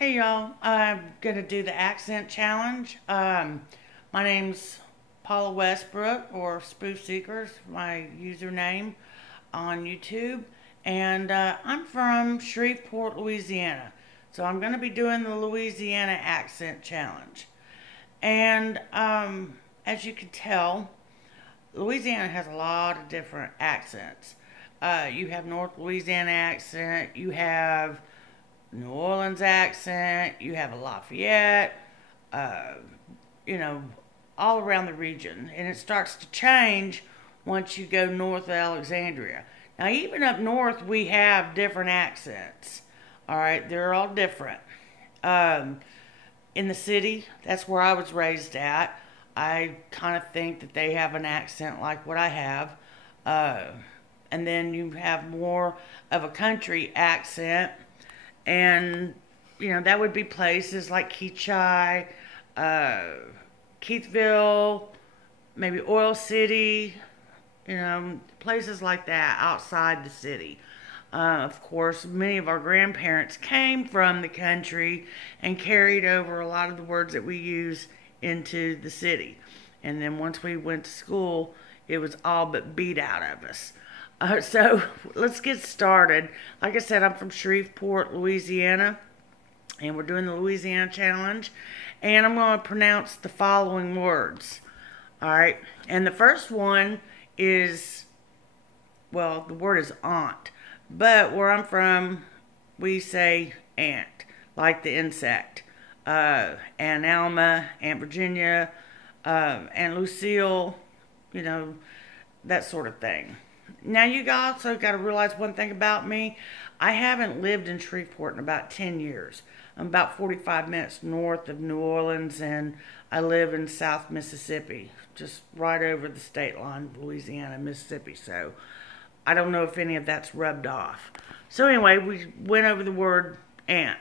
Hey y'all, I'm gonna do the accent challenge. My name's Paula Westbrook, or Spoof Seekers, my username on YouTube, and I'm from Shreveport, Louisiana. So I'm gonna be doing the Louisiana accent challenge. And as you can tell, Louisiana has a lot of different accents. You have North Louisiana accent, you have New Orleans accent, you have a Lafayette, uh, you know, all around the region. And it starts to change once you go north of Alexandria. Now, even up north, we have different accents. All right, they're all different. Um, in the city, that's where I was raised at. I kind of think that they have an accent like what I have. Uh, and then you have more of a country accent, and that would be places like Keachai, uh, Keithville, maybe Oil City, places like that outside the city. Of course, many of our grandparents came from the country and carried over a lot of the words that we use into the city. And then once we went to school, it was all but beat out of us. So let's get started. Like I said, I'm from Shreveport, Louisiana, and we're doing the Louisiana Challenge. And I'm going to pronounce the following words. All right. And the first one is, well, the word is aunt. But where I'm from, we say ant, like the insect. Aunt Alma, Aunt Virginia, Aunt Lucille, that sort of thing. Now, you also got to realize one thing about me. I haven't lived in Shreveport in about 10 years. I'm about 45 minutes north of New Orleans, and I live in South Mississippi, just right over the state line, Louisiana, Mississippi. So I don't know if any of that's rubbed off. So anyway, we went over the word aunt,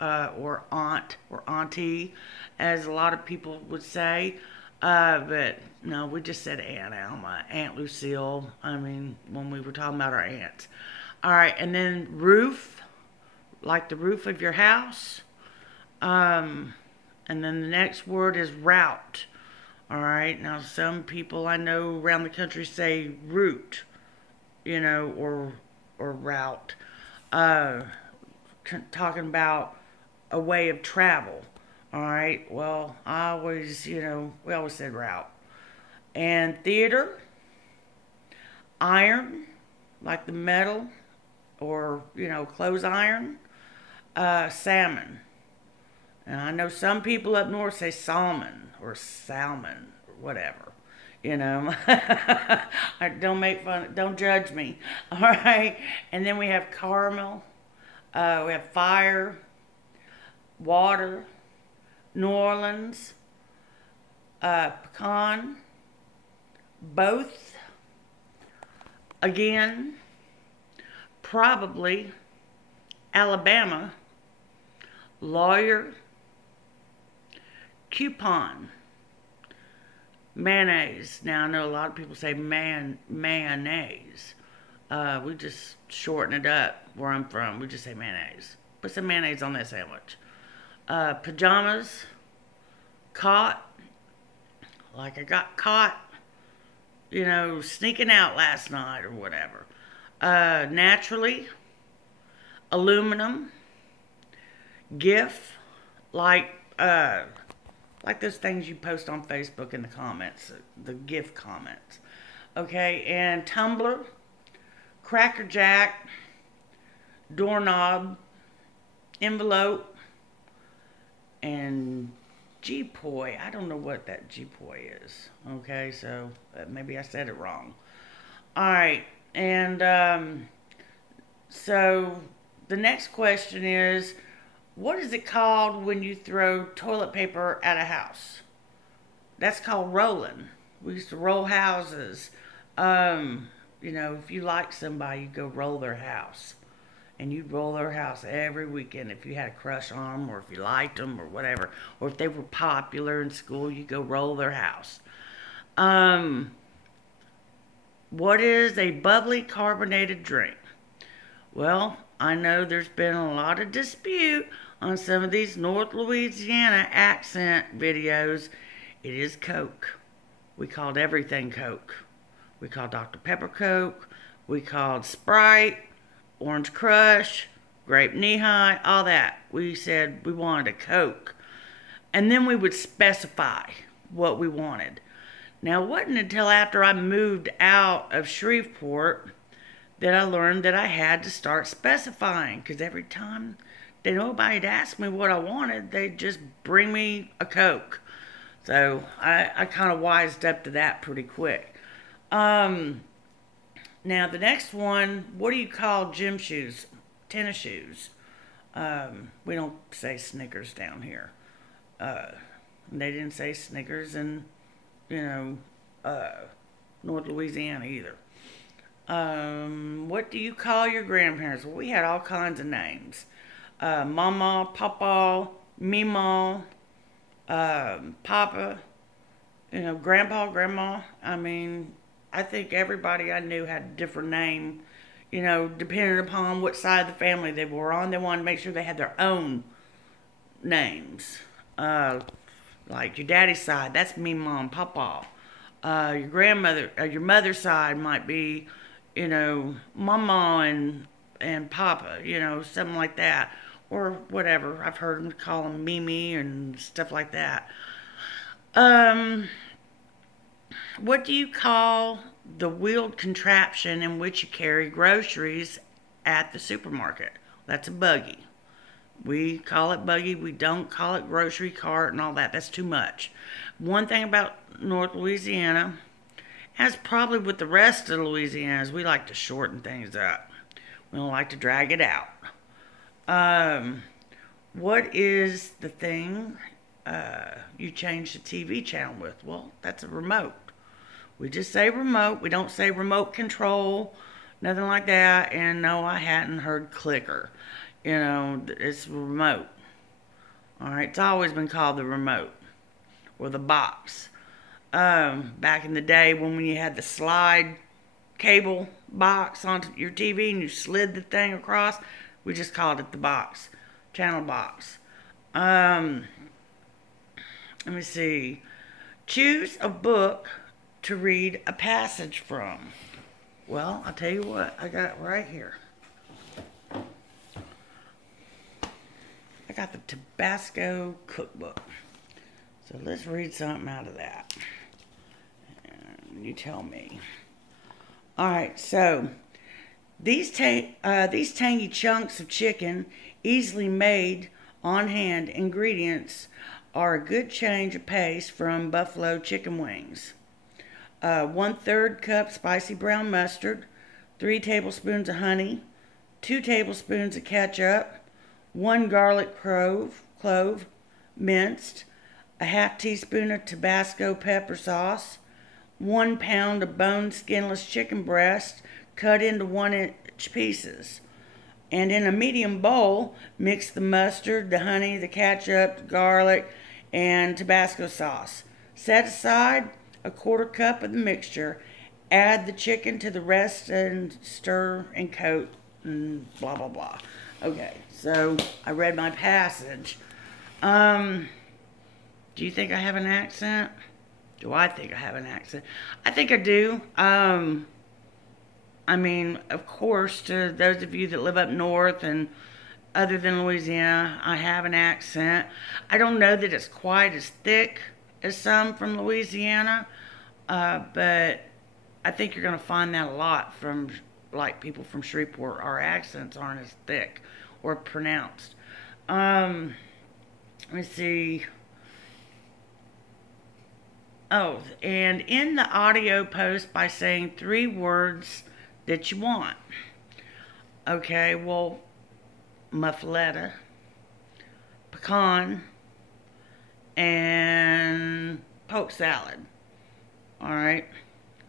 or aunt, or auntie, as a lot of people would say. But no, we just said Aunt Alma, Aunt Lucille. When we were talking about our aunts. All right, and then roof, like the roof of your house. And then the next word is route. All right, now some people I know around the country say route, or route. Talking about a way of travel. All right, well, we always said route. And theater, iron, like the metal, or, clothes iron, salmon. And I know some people up north say salmon, or whatever. Don't make fun, don't judge me. All right, and then we have caramel, we have fire, water, New Orleans, pecan, both, again, probably, Alabama, lawyer, coupon, mayonnaise. Now, I know a lot of people say mayonnaise. We just shorten it up where I'm from. We just say mayonnaise. Put some mayonnaise on that sandwich. Pajamas, caught, like I got caught, sneaking out last night or whatever. Naturally, aluminum, GIF, like those things you post on Facebook in the comments, the GIF comments. Okay, and tumbler, Cracker Jack, doorknob, envelope, and G-poi. I don't know what that G-poi is. Okay, so maybe I said it wrong. All right, and so the next question is, what is it called when you throw toilet paper at a house? That's called rolling. We used to roll houses. If you like somebody, you go roll their house. And you'd roll their house every weekend if you had a crush on them, or if you liked them, or whatever. Or if they were popular in school, you go roll their house. What is a bubbly carbonated drink? Well, I know there's been a lot of dispute on some of these North Louisiana accent videos. It is Coke. We called everything Coke. We called Dr. Pepper Coke. We called Sprite, Orange Crush, Grape Knee-High, all that. We said we wanted a Coke. And then we would specify what we wanted. Now, it wasn't until after I moved out of Shreveport that I learned that I had to start specifying. Because every time nobody'd ask me what I wanted, they'd just bring me a Coke. So I kind of wised up to that pretty quick. Now, the next one, what do you call gym shoes? Tennis shoes. We don't say Snickers down here. They didn't say Snickers in, North Louisiana either. What do you call your grandparents? Well, we had all kinds of names. Mama, Papa, Mima, Papa, Grandpa, Grandma. I mean, I think everybody I knew had a different name, depending upon what side of the family they were on. They wanted to make sure they had their own names. Like your daddy's side, that's me, Mom, Papa. Your mother's side might be, Mama and Papa, something like that. Or whatever. I've heard them call them Mimi and stuff like that. What do you call the wheeled contraption in which you carry groceries at the supermarket? That's a buggy. We call it buggy. We don't call it grocery cart and all that. That's too much. One thing about North Louisiana, as probably with the rest of Louisiana, is we like to shorten things up. We don't like to drag it out. What is the thing you change the TV channel with? Well, that's a remote. We just say remote. We don't say remote control, nothing like that. And no, I hadn't heard clicker. It's remote. All right, it's always been called the remote or the box. Back in the day when you had the slide cable box onto your TV and you slid the thing across, we just called it the box, channel box. Let me see. Choose a book to read a passage from. Well, I'll tell you what, I got it right here. I got the Tabasco cookbook. So let's read something out of that. And you tell me. All right, so these tangy chunks of chicken, easily made on hand ingredients, are a good change of pace from buffalo chicken wings. 1/3 cup spicy brown mustard, 3 tablespoons of honey, 2 tablespoons of ketchup, 1 garlic clove minced, a ½ teaspoon of Tabasco pepper sauce, 1 pound of boned skinless chicken breast cut into 1-inch pieces. And in a medium bowl, mix the mustard, the honey, the ketchup, the garlic, and Tabasco sauce. Set aside a 1/4 cup of the mixture. Add the chicken to the rest and stir and coat and blah, blah, blah. Okay, so I read my passage. Do you think I have an accent? Do I think I have an accent? I think I do. I mean, of course, to those of you that live up north and other than Louisiana, I have an accent. I don't know that it's quite as thick as some from Louisiana, but I think you're going to find that a lot from, like, people from Shreveport. Our accents aren't as thick or pronounced. Let me see. Oh, and in the audio post by saying 3 words that you want. Okay, well, muffaletta, pecan, and poke salad. All right.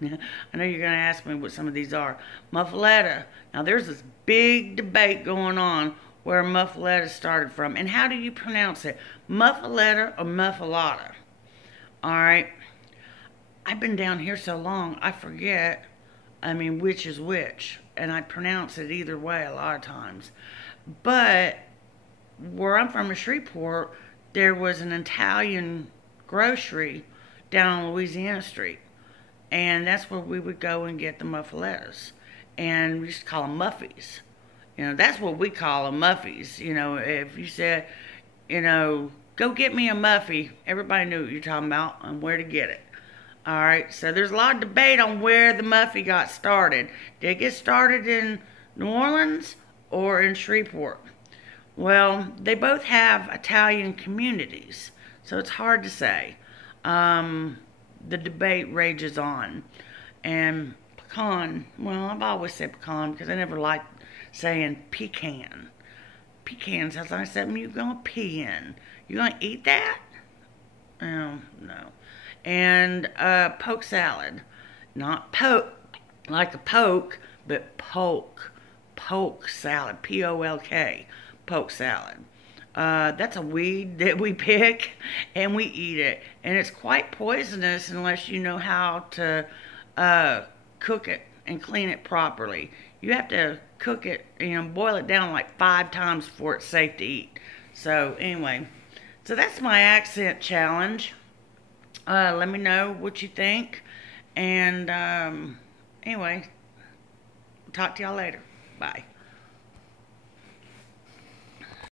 I know you're going to ask me what some of these are. Muffaletta. Now, there's this big debate going on where muffaletta started from. And how do you pronounce it? Muffaletta or muffalata? All right. I've been down here so long, I forget, which is which. and I pronounce it either way a lot of times. But where I'm from in Shreveport, there was an Italian grocery down on Louisiana Street. And that's where we would go and get the muffalettas. And we used to call them muffies. That's what we call them, muffies. If you said, go get me a muffy, everybody knew what you're talking about and where to get it. All right, so there's a lot of debate on where the muffy got started. Did it get started in New Orleans or in Shreveport? Well, they both have Italian communities, so it's hard to say. The debate rages on. And pecan, well, I've always said pecan because I never liked saying pecan. Pecan sounds like something you're going to pee in. You going to eat that? Oh, no. And poke salad. Not poke, like a poke, but polk. Polk salad. P-O-L-K. Polk salad. That's a weed that we pick and we eat it. And it's quite poisonous unless you know how to cook it and clean it properly. You have to cook it, boil it down like 5 times before it's safe to eat. So anyway, so that's my accent challenge. Let me know what you think. And anyway, talk to y'all later. Bye.